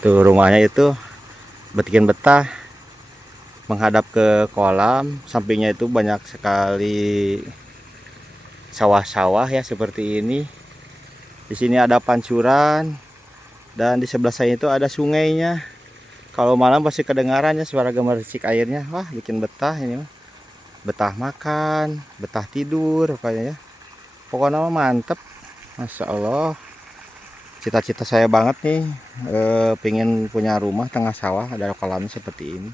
Tuh rumahnya itu bikin betah menghadap ke kolam, sampingnya itu banyak sekali sawah-sawah ya seperti ini. Di sini ada pancuran dan di sebelah saya itu ada sungainya. Kalau malam pasti kedengarannya suara gemericik airnya. Wah, bikin betah ini mah. Betah makan, betah tidur kayaknya. Pokoknya mah mantep. Masya Allah. Cita-cita saya banget nih, pengen punya rumah tengah sawah ada kolamnya seperti ini.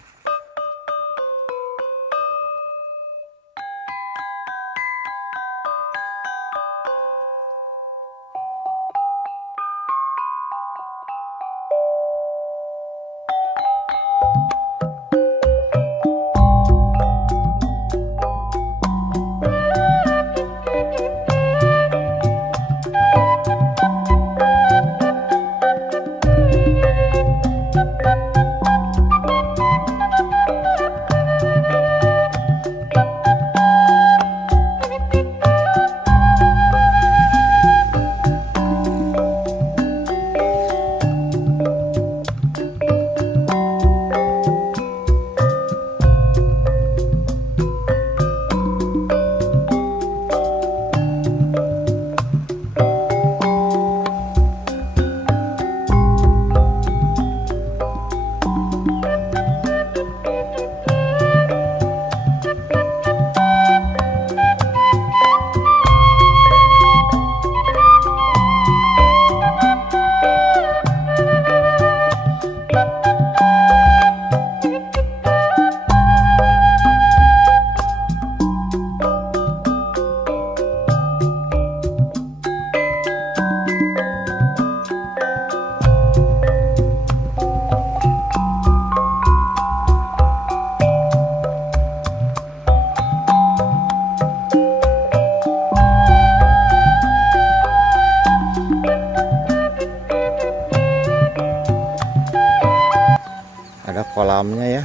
Ada kolamnya ya.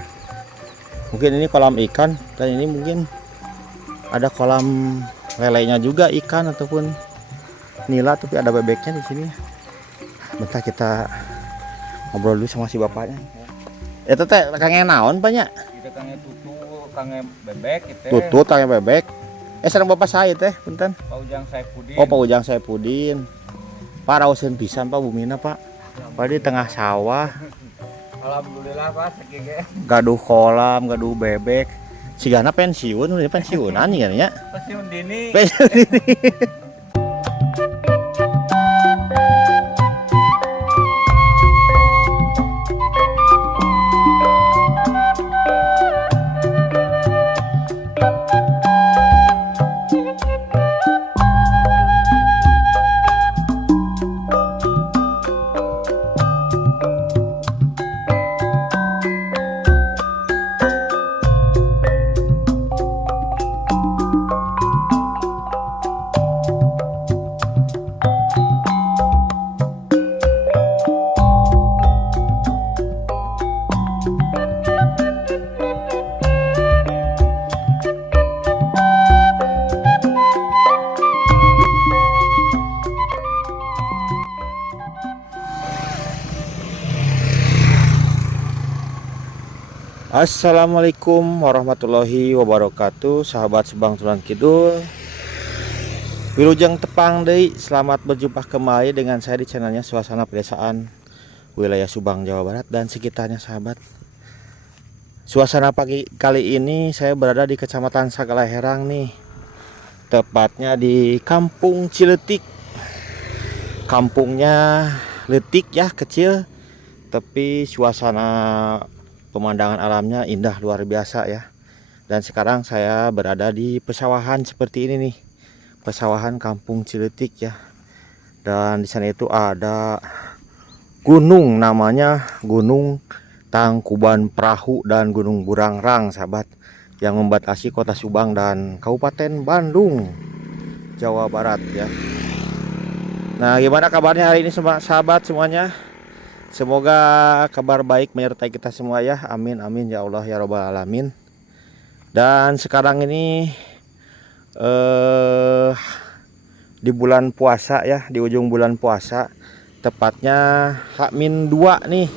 Mungkin ini kolam ikan dan ini mungkin ada kolam lelenya juga ikan ataupun nila, tapi ada bebeknya di sini. Bentar kita ngobrol dulu sama si bapaknya. Itu teh kangge naon banyak? Kita kangge tutu, kangge bebek kita. Tutut kangge bebek. Sareng bapak saya teh, punten. Pak Ujang Saipudin. Oh, Pak Ujang Saipudin. Pak rauseun pisan Pak bumina Pak. Pak di tengah sawah. Alhamdulillah Pak sakige. Gaduh kolam, gaduh bebek. Sigana pensiun, udah pensiunan nya. Pensiun dini. Pensiun dini. Assalamualaikum warahmatullahi wabarakatuh, sahabat Subang Tulang Kidul. Wilujeng tepang deui, selamat berjumpa kembali dengan saya di channelnya Suasana Pedesaan wilayah Subang, Jawa Barat dan sekitarnya sahabat. Suasana pagi kali ini saya berada di Kecamatan Sagalaherang nih. Tepatnya di Kampung Ciletik. Kampungnya letik ya, kecil, tapi suasana pemandangan alamnya indah luar biasa ya. Dan sekarang saya berada di pesawahan seperti ini nih. Pesawahan Kampung Ciletik ya. Dan di sana itu ada gunung, namanya Gunung Tangkuban Perahu dan Gunung Burangrang sahabat, yang membatasi Kota Subang dan Kabupaten Bandung, Jawa Barat ya. Nah, gimana kabarnya hari ini sahabat semuanya? Semoga kabar baik menyertai kita semua ya. Amin amin ya Allah ya Rabbal alamin. Dan sekarang ini di bulan puasa ya, di ujung bulan puasa, tepatnya H-2 nih.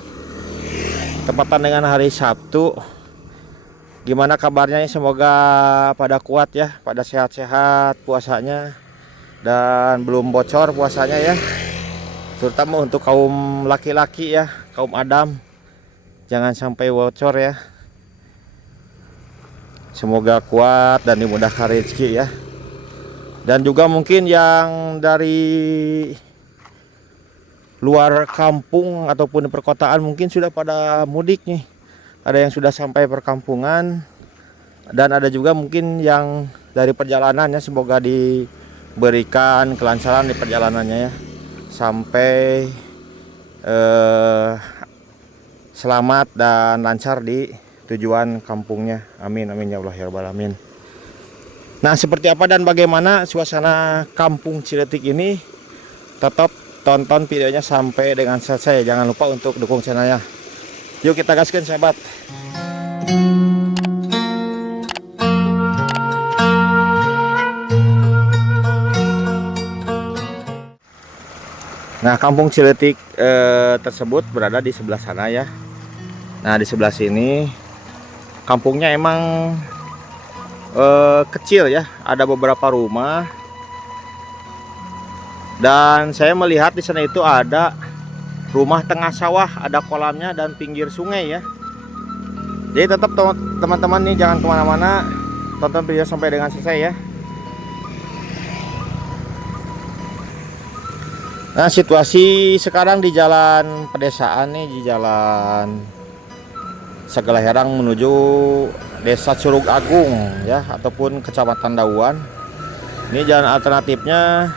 tepatan dengan hari Sabtu. Gimana kabarnya? Semoga pada kuat ya, pada sehat-sehat puasanya dan belum bocor puasanya ya. Terutama untuk kaum laki-laki ya, kaum Adam. Jangan sampai bocor ya. Semoga kuat dan dimudahkan rezeki ya. Dan juga mungkin yang dari luar kampung ataupun di perkotaan mungkin sudah pada mudik nih. Ada yang sudah sampai perkampungan dan ada juga mungkin yang dari perjalanannya, semoga diberikan kelancaran di perjalanannya ya, sampai selamat dan lancar di tujuan kampungnya. Amin amin ya Allah ya rabbal alamin. Nah, seperti apa dan bagaimana suasana kampung Ciletik ini, tetap tonton videonya sampai dengan selesai. Jangan lupa untuk dukung channelnya. Yuk kita gaskan sahabat. Nah, kampung Ciletik tersebut berada di sebelah sana ya. Nah, di sebelah sini kampungnya emang kecil ya, ada beberapa rumah. Dan saya melihat di sana itu ada rumah tengah sawah, ada kolamnya dan pinggir sungai ya. Jadi tetap teman-teman nih jangan kemana-mana, tonton video sampai dengan selesai ya. Nah, situasi sekarang di jalan pedesaan nih, di jalan Sagalaherang menuju Desa Curug Agung ya, ataupun Kecamatan Dauan. Ini jalan alternatifnya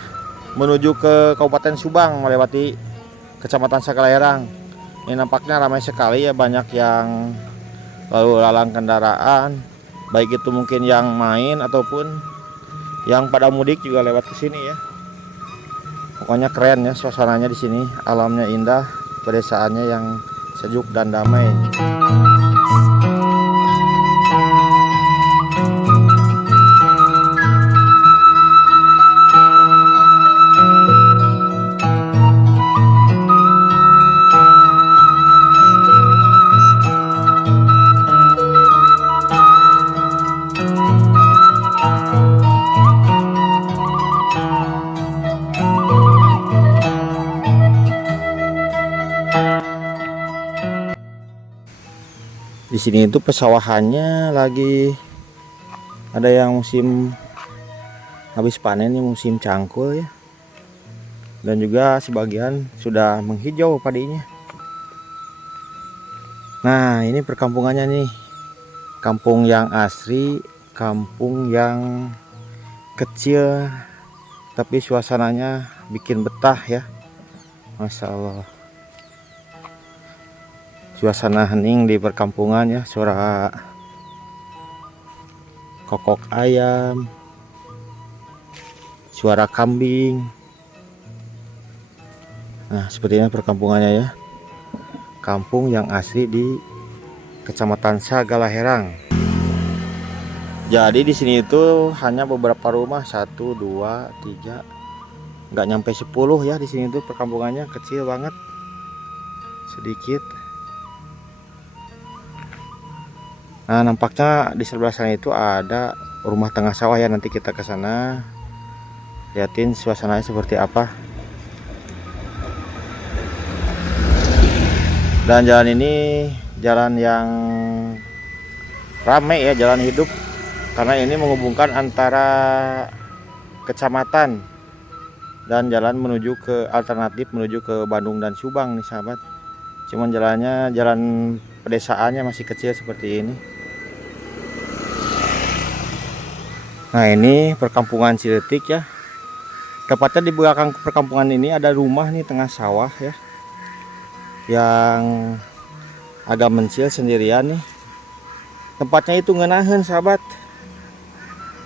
menuju ke Kabupaten Subang melewati Kecamatan Sagalaherang. Ini nampaknya ramai sekali ya, banyak yang lalu lalang kendaraan, baik itu mungkin yang main ataupun yang pada mudik juga lewat ke sini ya. Pokoknya keren ya suasananya di sini, alamnya indah, pedesaannya yang sejuk dan damai. Di sini itu pesawahannya lagi ada yang musim habis panen, ini musim cangkul ya. Dan juga sebagian sudah menghijau padinya. Nah, ini perkampungannya nih. Kampung yang asri, kampung yang kecil tapi suasananya bikin betah ya. Masya Allah. Suasana hening di perkampungan ya, suara kokok ayam, suara kambing. Nah, sepertinya perkampungannya ya. Kampung yang asli di Kecamatan Sagalaherang. Jadi di sini itu hanya beberapa rumah, 1 2 3, nggak nyampe 10 ya. Di sini tuh perkampungannya kecil banget, sedikit. Nah, nampaknya di sebelah sana itu ada rumah tengah sawah ya. Nanti kita ke sana liatin suasananya seperti apa. Dan jalan ini jalan yang ramai ya, jalan hidup, karena ini menghubungkan antara kecamatan dan jalan menuju ke alternatif menuju ke Bandung dan Subang nih sahabat. Cuman jalannya, jalan pedesaannya masih kecil seperti ini. Nah, ini perkampungan Ciletik ya. Tepatnya di belakang perkampungan ini ada rumah nih tengah sawah ya, yang agak mencil sendirian nih. Tempatnya itu ngenahen sahabat.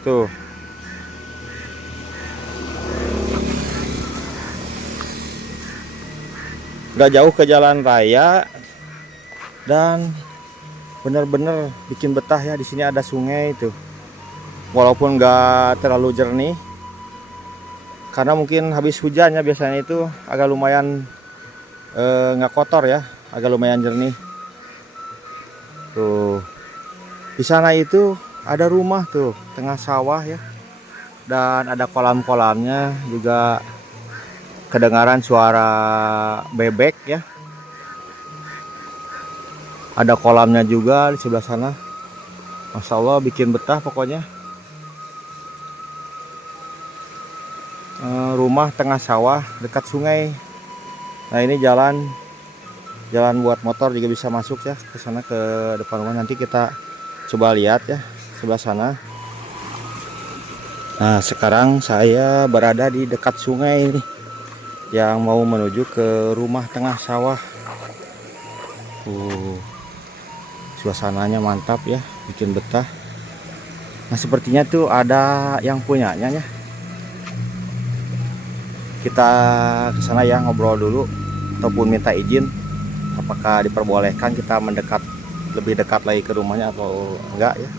Tuh. Gak jauh ke jalan raya dan bener-bener bikin betah ya. Di sini ada sungai itu. Walaupun gak terlalu jernih, karena mungkin habis hujan ya, biasanya itu agak lumayan nggak kotor ya, agak lumayan jernih. Tuh. Di sana itu ada rumah tuh, tengah sawah ya. Dan ada kolam-kolamnya juga, kedengaran suara bebek ya. Ada kolamnya juga di sebelah sana. Masya Allah bikin betah pokoknya. Rumah tengah sawah dekat sungai. Nah ini jalan buat motor juga bisa masuk ya ke sana, ke depan rumah. Nanti kita coba lihat ya sebelah sana. Nah sekarang saya berada di dekat sungai ini yang mau menuju ke rumah tengah sawah. Suasananya mantap ya, bikin betah. Nah sepertinya tuh ada yang punyanya ya. Kita ke sana ya, ngobrol dulu ataupun minta izin apakah diperbolehkan kita mendekat lebih dekat lagi ke rumahnya atau enggak ya.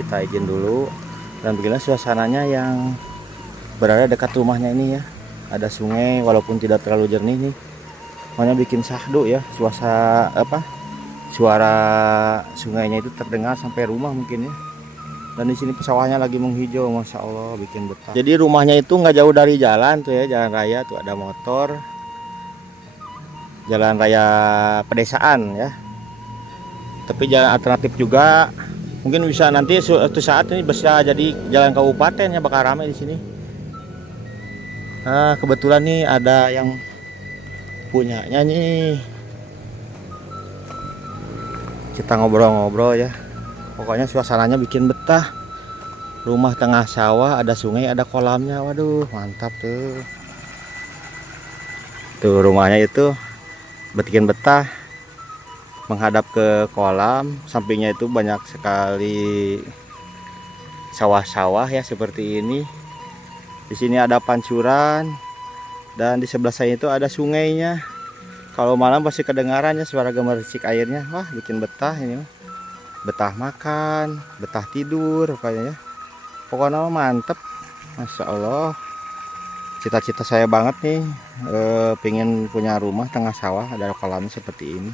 Kita izin dulu. Dan beginilah suasananya yang berada dekat rumahnya ini ya. Ada sungai walaupun tidak terlalu jernih nih. Makanya bikin syahdu ya, suara sungainya itu terdengar sampai rumah mungkin ya. Dan di sini pesawahnya lagi menghijau, masya Allah bikin betah. Jadi rumahnya itu nggak jauh dari jalan tuh ya, jalan raya tuh ada motor, jalan raya pedesaan ya. Tapi jalan alternatif juga, mungkin bisa nanti suatu saat ini bisa jadi jalan kabupaten ya, bakal ramai di sini. Nah kebetulan nih ada yang punyanya nih. Kita ngobrol-ngobrol ya. Pokoknya suasananya bikin betah. Rumah tengah sawah, ada sungai, ada kolamnya. Waduh, mantap tuh. Tuh rumahnya itu bikin betah. Menghadap ke kolam, sampingnya itu banyak sekali sawah-sawah ya seperti ini. Di sini ada pancuran dan di sebelah saya itu ada sungainya. Kalau malam pasti kedengarannya suara gemericik airnya. Wah, bikin betah ini mah. Betah makan, betah tidur pokoknya ya. Pokoknya mantep. Masya Allah. Cita-cita saya banget nih, pengen punya rumah tengah sawah ada kolamnya seperti ini.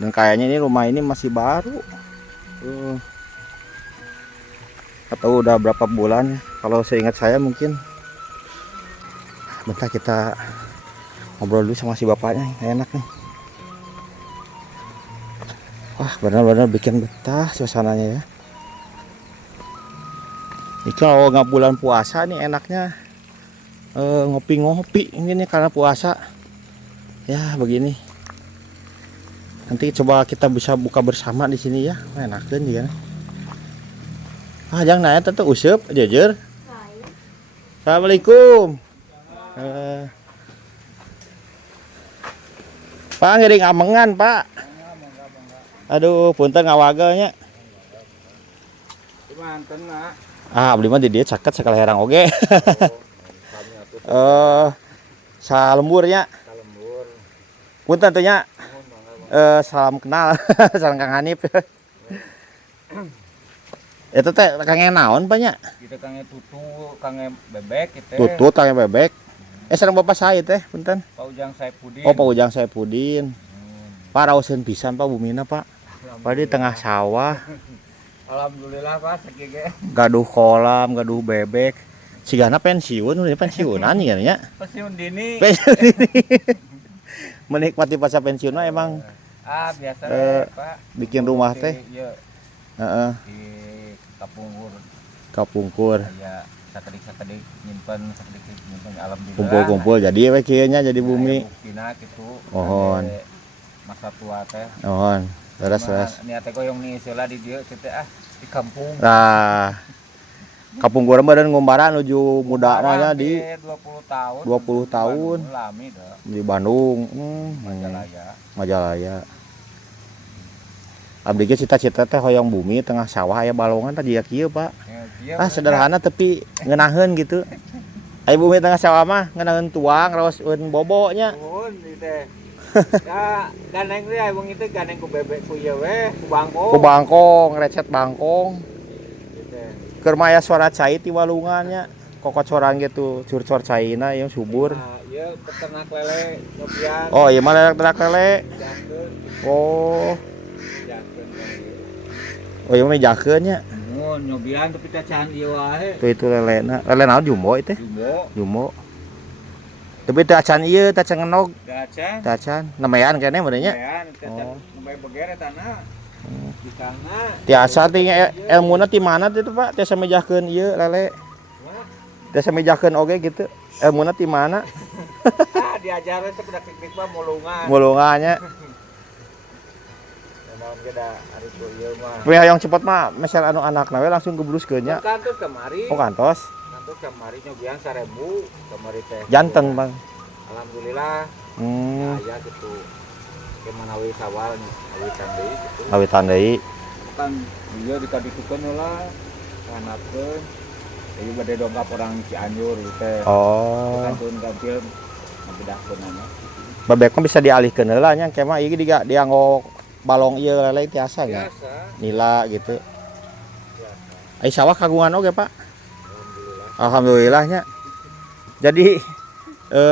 Dan kayaknya ini rumah ini masih baru. Atau udah berapa bulan? Kalau seingat saya mungkin. Bentar kita ngobrol dulu sama si bapaknya, enak nih. Wah benar-benar bikin betah suasananya ya. Ini kalau nggak bulan puasa nih enaknya ngopi-ngopi ini karena puasa. Ya begini. Nanti coba kita bisa buka bersama di sini ya. Enakan juga. Ah jangan nanya tentu usep jujur. Assalamualaikum. Pak ngiring amengan Pak. Aduh punten ngawaganya. Beli mah di dia caket sekali herang oge. Salemburnya. Punten teh nya. Salam kenal. Salam Kang Hanif. Itu teh kangen naon Pak nya? Kita kangen tutu, kangen bebek kita. Tutut kangen bebek. Sareng bapak saya teh punten. Pak Ujang Saipudin. Oh Pak Ujang Saipudin. Pak raoseun pisan Pak bumina Pak. Pak di tengah sawah. Alhamdulillah Pak sakige. Gaduh kolam, gaduh bebek. Sigana pensiun, udah pensiunan ya. Pensiun dini. Pensiun dini. Menikmati masa pensiun mah emang Biasa deh Pak. bikin rumah teh. Iya. Heeh. Di Kapungkur. Kapungkur. Ya sakedik nyimpen alhamdulillah. Kumpul-kumpul jadi we kieu nya jadi bumi. Buktina gitu. Mohon. Masa tua teh. Mohon. Beres. Niat teh goyong ni seula di dieu teh di kampung. Nah. Kapungkur mah dan ngumbara nuju muda mah nya di 20 tahun. 20 tahun. Lami dah. Di Bandung. Majalaya. Abdi ge cita-cita teh hoyong bumi tengah sawah aya balongan tadi ya kieu Pak. Sederhana tapi ngeunaheun gitu. Aya bumi tengah sawah mah ngeunaheun tuang raoseun bobonya. Nuhun teh. Ya ganeng teh aya wong itu ganeng ku bebek ku ieu we, ku bangkong. Ku bangkong, recet bangkong. Keur maya suara cai ti walungannya. Kokot sorang gitu, curcor caina yang subur. Nah, ieu peternak lele ngopian. Oh, ieu mah ternak lele. Jangeun. Oh. Jangeun. Oh yang mejakeun nya. Mun nyobian tapi cacahan ieu wae. Tuh itu lelena. Lele naon jumbo itu? Jumbo. Jumbo. Tapi teu acan ieu, teu acan ngenog, Cacahan. teu acan. Namean keneh meureun nya. Cacahan, cacahan Oh. sampai begere tanah. Di sana. Tiasa ti ilmuna ti mana itu Pak? Tiasa mejakeun ieu lele. Tiasa mejakeun oge gitu. Ilmuna ti mana? Diajarin sepedak teknik mah mulungan. Mulungannya. Naon kita ari ku ieu mah. Tapi hayang cepet mah mesel anu anakna we langsung gebruskeun nya. Kantor kemari. Oh kantos. Kantor kemari nyobian 1000 kemari teh. Janten Bang. Alhamdulillah. Ya gitu. Kemanawi sawal awitan deui gitu. Awitan deui. Kan ieu dikaditukeun heula. Kanapkeun. Ieu bade dongkap orang Cianjur gitu teh. Oh. Kantun gantil ngabedahkeun ana. Bebek mah bisa dialihkeun heula nya kema ieu dianggo balong ieu lele tiasa nya. Biasa. Nila gitu. Biasa. Ai sawah kagungan oge Pak. Alhamdulillah. Alhamdulillahnya. Jadi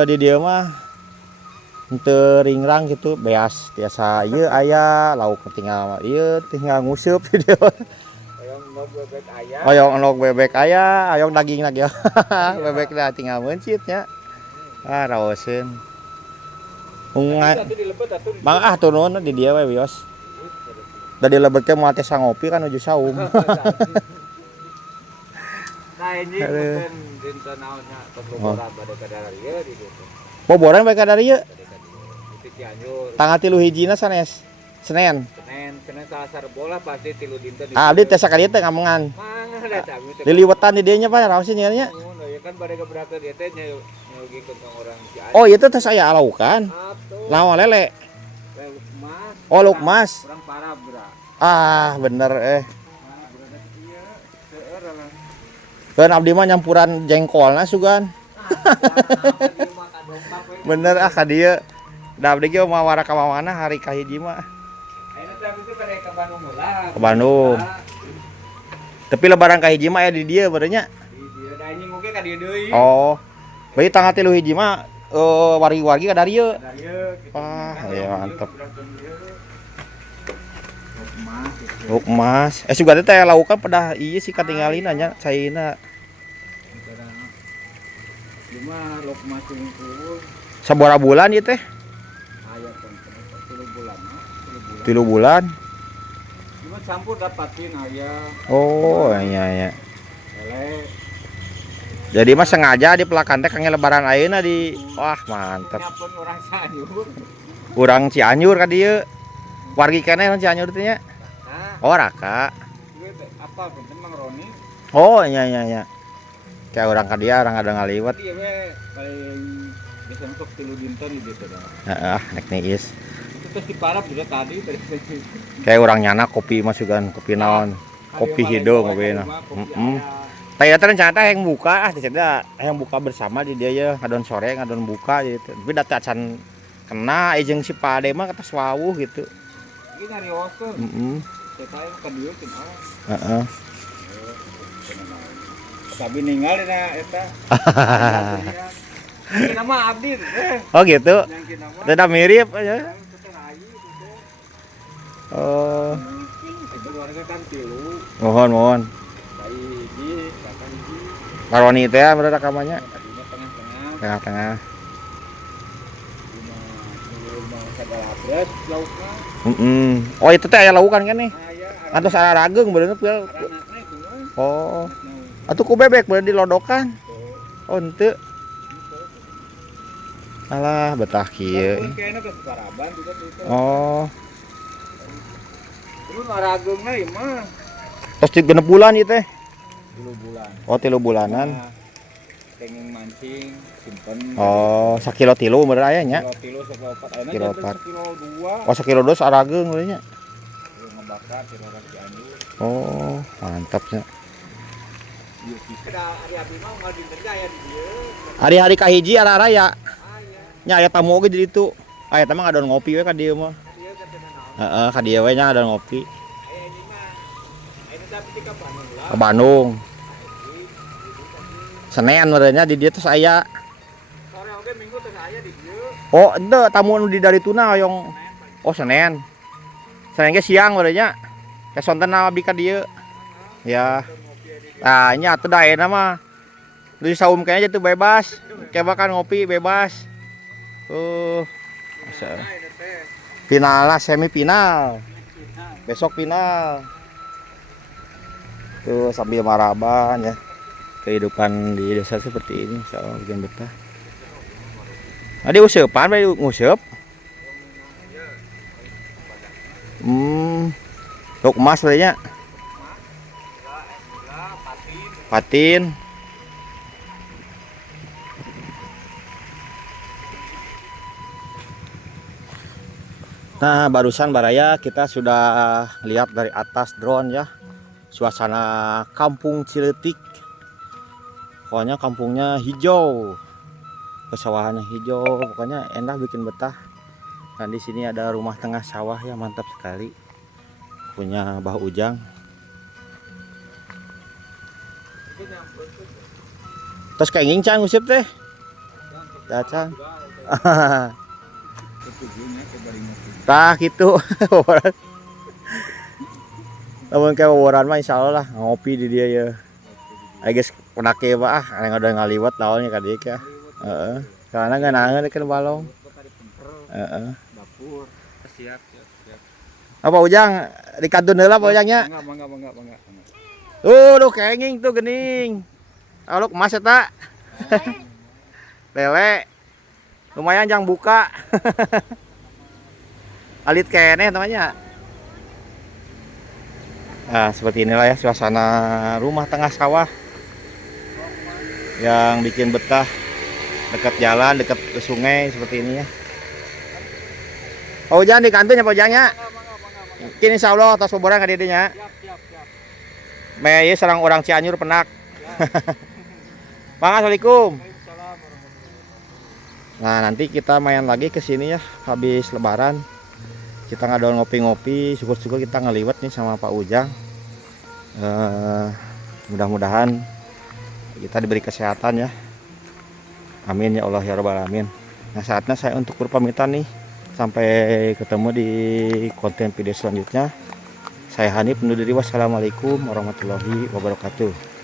di dieu mah henteu ringrang gitu beas tiasa ieu aya lauk tinggal ieu tinggal nguseup di dieu. Hayang nog bebek aya. Oyong enog bebek aya, oyong daging lagi. Bebek dah tinggal mencit nya. Ah raoseun. Tapi dilebet atuh. Mang ah turun di dieu we wios. Da dilebet teh moal teh sangopi kan nuju saum. Nah ini bukan dinten naonnya pembobora bade kadar ieu di dieu. Boboran bae ka dari ieu. Di Cianjur. Tanggal 3 hijina sanes. Senin. Senin Salasa bola pasti 3 dinten. Ah abdi teh sakalieu teh ngamengan. Mangga da tami teh. Liliwetan di dieu nya Pak raoseun nya nya. Ya kan bade gebrakeun ieu teh nyugikeun ka urang Cianjur. Oh itu teh saya alaukan. Atuh. Lawan lele. Lukmas. Oh Lukmas. Urang parah bra. Ah bener Nah, berada ieu seueur lah. Kan abdi mah nyampuran jengkolna sugan. Bener ah ka dieu. Da abdi ge mah wara ka mana hari ka hiji mah. Ayeuna teh itu bade ka Bandung heula. Ke Bandung. Tapi lebaran ka hiji mah aya di dieu bener nya. Di dieu da anjing oge ka dieu deui. Oh. Bayi tanggal 3 hiji mah wargi-wargi ka dari ieu. Da ieu kitu. Wah, iya mantep. Lukmas. Lukmas. Suga teh laukan pedah ieu sih katinggalin nya caina. Cuma Lukmas unggul Sabaraha bulan ieu teh? aya kan 3 bulan. 3 bulan. Cuma campur dapatin aya Oh, iya iya. lele. Jadi mah sengaja di pelakan teh kange lebaran ayeuna di wah mantep. Nyapeun urang Cianjur. Urang Cianjur ka dieu. Wargi keneh urang Cianjur teh nya. Nah, Oh, Raka. ieu apa penting Mang Roni. Oh, iya iya iya. Kayak orang ka dia orang ada ngaliwat. Ieu we paling bisa untuk 3 dinten di dieu teh. Heeh, nek niis. Itu terus diparap juga tadi. Kayak orang nyana kopi masukan kopi naon. Kopi hidung kopi na. Heeh. Taya teh rencana teh hayang buka cenah hayang buka bersama di dia ya ngadon sore ngadon buka gitu. Tapi da teh acan kena jeung si Pade mah kata wawuh gitu. Ini nyari oskeun. Heeh. Kita yang ka dieu cenah. Heeh. Tapi ninggal dina eta. Ini nama abdi Oh gitu. yang kita mah. Tidak mirip aja. Oh, Itu keluarga kan 3. mohon mohon. Bayi hiji, kakak hiji. Karoni teh bener rekamannya Tadinya tengah-tengah. tengah-tengah. Rumah segala beres lauknya. Oh itu teh aya laukan kan nih. Aya Atos arageng bener tuh. anaknya itu mah. Oh. Atuh ku bebek bener dilodokan. Oh henteu. Alah betah kieu. Kayaknya ke Paraban juga itu. Oh. Lu naragengna ieu mah Tos 3 bulan ieu teh. 10 bulan. Oh 3 bulanan. Nah, kenging mancing, simpen. Oh, sakilo tilu bener aya nya. Kilo 4 ayeuna Kilo jadi 4. kilo 2. Oh sakilo dos arageng bener nya. Lu ngebakar kilo orang Cianjur. Oh, mantap nya. Ieu sih. Ada ari abdi mah nggak dinterja aya di dieu. Hari-hari kahiji arah-arah ya. Aya. Nya aya tamu oge di ditu. Aya teh mah ngadon ngopi we ka dieu mah. Ieu katana naon? Heeh, ka dieu we nya ngadon ngopi. Aya ini mah. Ayeuna tapi di ka Bandung lah. Ke Bandung. Senin merenya di dieu tos aya. Sore oge minggu teh aya di dieu. Oh, ente tamu nu di dari tuna hoyong. Oh, Senin. Senin ge siang merenya. Kesonten abdi ka dieu. Ya. Nah, ini atuh da ayeuna mah. Lu saum kayaknya tuh bebas. Coba kan ngopi bebas. Masa. Final lah, semifinal. Besok final. Tuh sambil maraban ya. Kehidupan di desa seperti ini, soal bikin betah. Ada usepan, ada ngusep. Tuk emas lainnya. Patin. Nah, barusan Baraya kita sudah lihat dari atas drone ya. Suasana kampung Ciletik. Pokoknya kampungnya hijau. Pesawahannya hijau, pokoknya enak bikin betah. Dan di sini ada rumah tengah sawah ya, mantap sekali. Punya Mbah Ujang. Terus kayak ngincang usip teh. Dacang. Tah gitu. Namun kayak wawaran mah insyaallah lah ngopi di dia ya. Guys penake mah yang udah ngaliwat lawannya ka dieu ya. Heeh. Karena ngeunangeun kan balong. Heeh. Dapur. Siap. Apa Ujang di kantun heula apa Ujangnya? Mangga. Duh kenging tuh gening. Aluk emas eta. Lele. Lumayan jang buka. Alit keneh namanya. Nah, seperti inilah ya suasana rumah tengah sawah yang bikin betah, dekat jalan, dekat ke sungai seperti ini ya. Oh jangan di kantin ya Pak Ujangnya. Kini insya Allah atas pemboran ke didinya. Siap. Mei serang orang Cianjur penak. Bang, assalamualaikum. Nah nanti kita main lagi ke sini ya habis Lebaran. Kita ngadol ngopi-ngopi, syukur-syukur kita ngeliwat nih sama Pak Ujang. Mudah-mudahan kita diberi kesehatan ya. Amin ya Allah ya Rabbal alamin. Nah saatnya saya untuk berpamitan nih. Sampai ketemu di konten video selanjutnya. Saya Hanif undur diri. Wassalamualaikum warahmatullahi wabarakatuh.